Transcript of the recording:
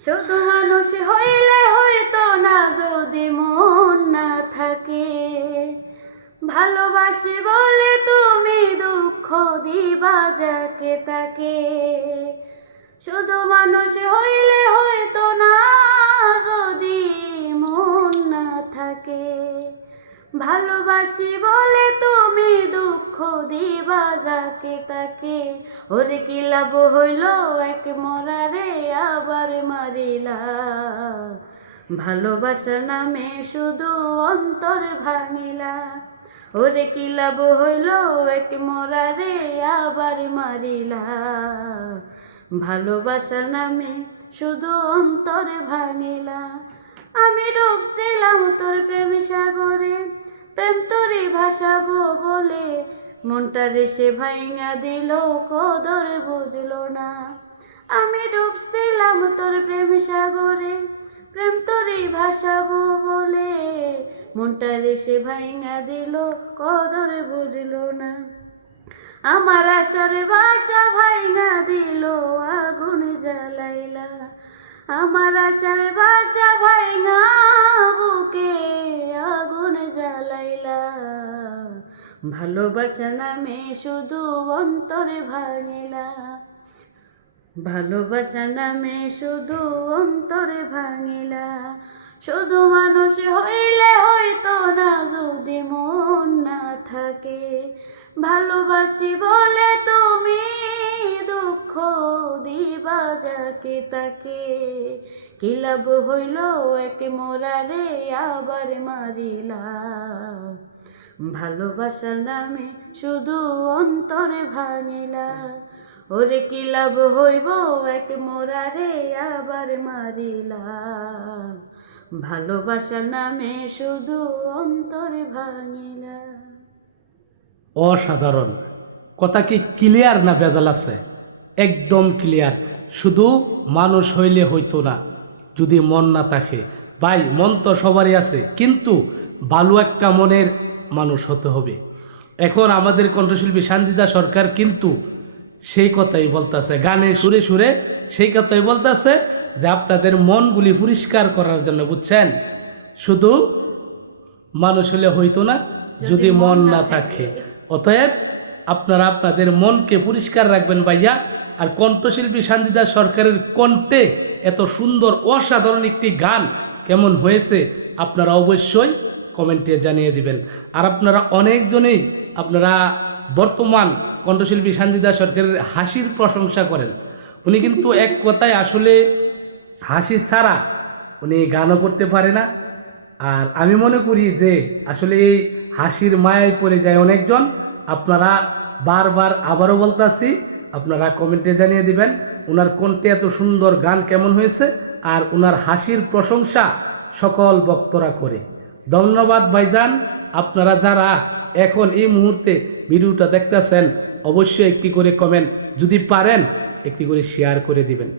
শুধু মানুষ হইলে হইতো না যদি মন না থাকে, ভালোবাসি বলে তুমি দুঃখ দিবা যাকে তাকে। শুধু মানুষ হইলে হইতো না যদি মন না থাকে, ভালোবাসি বলে তুমি দুঃখ দিবা যাকে তাকে। ওরে কি লাভ হইল এক মরারে আবার মারিলা, ভালোবাসার নামে শুধু অন্তর ভাঙিলা। ওরে কি লাভ হইল এক মরারে আবার মারিলা, ভালোবাসার নামে শুধু অন্তর ভাঙিলা। আমি ডুবছিলাম তোর প্রেম সাগরে, প্রেম তোরে ভাসাবো বলে, মনটা রেসে ভাইঙা দিল কদর বুঝলো না। আমি ডুবছিলাম তোর প্রেম সাগরে, প্রেম তোরে ভাসাবো বলে, মনটা রেসে ভাইঙা দিল কদর বুঝলো না। আমার আশার বাসা ভাইঙা দিল আগুন জ্বালাইলা, আমার আশার বাসা ভাইঙা বুকে আগুন জ্বালাইলা। ভালোবাসা নামে শুধু অন্তর ভাঙিলা, ভালোবাসা নামে শুধু অন্তর ভাঙিলা। শুধু মানুষ হইলে হইতো না যদি মন না থাকে, ভালোবাসি বলে তুমি দুঃখ দিবা যাকে তাকে। কি লাভ হইল এক মোরারে আবার মারিলা, ভালোবাসার নামে শুধু অন্তর ভাঙিলা। ওরে কি লাভ হইব এক মোরারে আবার মারিলা, ভালোবাসার নামে শুধু অন্তর ভাঙিলা। অসাধারণ কথা। কি ক্লিয়ার না ভেজাল আছে? একদম ক্লিয়ার। শুধু মানুষ হইলে হইতো না যদি মন না থাকে। ভাই, মন তো সবারই আছে, কিন্তু ভালো একটা মনের মানুষ হতে হবে। এখন আমাদের কণ্ঠশিল্পী সানজিদা সরকার কিন্তু সেই কথাই বলতেছে, গানে সুরে সুরে সেই কথাই বলতেছে যে আপনাদের মনগুলি পরিষ্কার করার জন্য, বুঝছেন, শুধু মানুষ হলে হইতো না যদি মন না থাকে। অতএব আপনারা আপনাদের মনকে পরিষ্কার রাখবেন ভাইয়া। আর কণ্ঠশিল্পী সানজিদা সরকারের কণ্ঠে এত সুন্দর অসাধারণ একটি গান কেমন হয়েছে আপনারা অবশ্যই কমেন্টে জানিয়ে দিবেন। আর আপনারা অনেকজনেই আপনারা বর্তমান কণ্ঠশিল্পী সানজিদা সরকারের হাসির প্রশংসা করেন। উনি কিন্তু এক কথায় আসলে হাসি ছাড়া উনি গানও করতে পারে না। আর আমি মনে করি যে আসলে এই হাসির মায়ায় পড়ে যায় অনেকজন। আপনারা বারবার আবারও বলতাছি, আপনারা কমেন্টে জানিয়ে দিবেন ওনার কণ্ঠে এত সুন্দর গান কেমন হয়েছে, আর ওনার হাসির প্রশংসা সকল ভক্তরা করে। ধন্যবাদ ভাইজান। আপনারা যারা এখন এই মুহূর্তে ভিডিওটা দেখতেছেন অবশ্যই একটি করে কমেন্ট, যদি পারেন একটি করে শেয়ার করে দিবেন।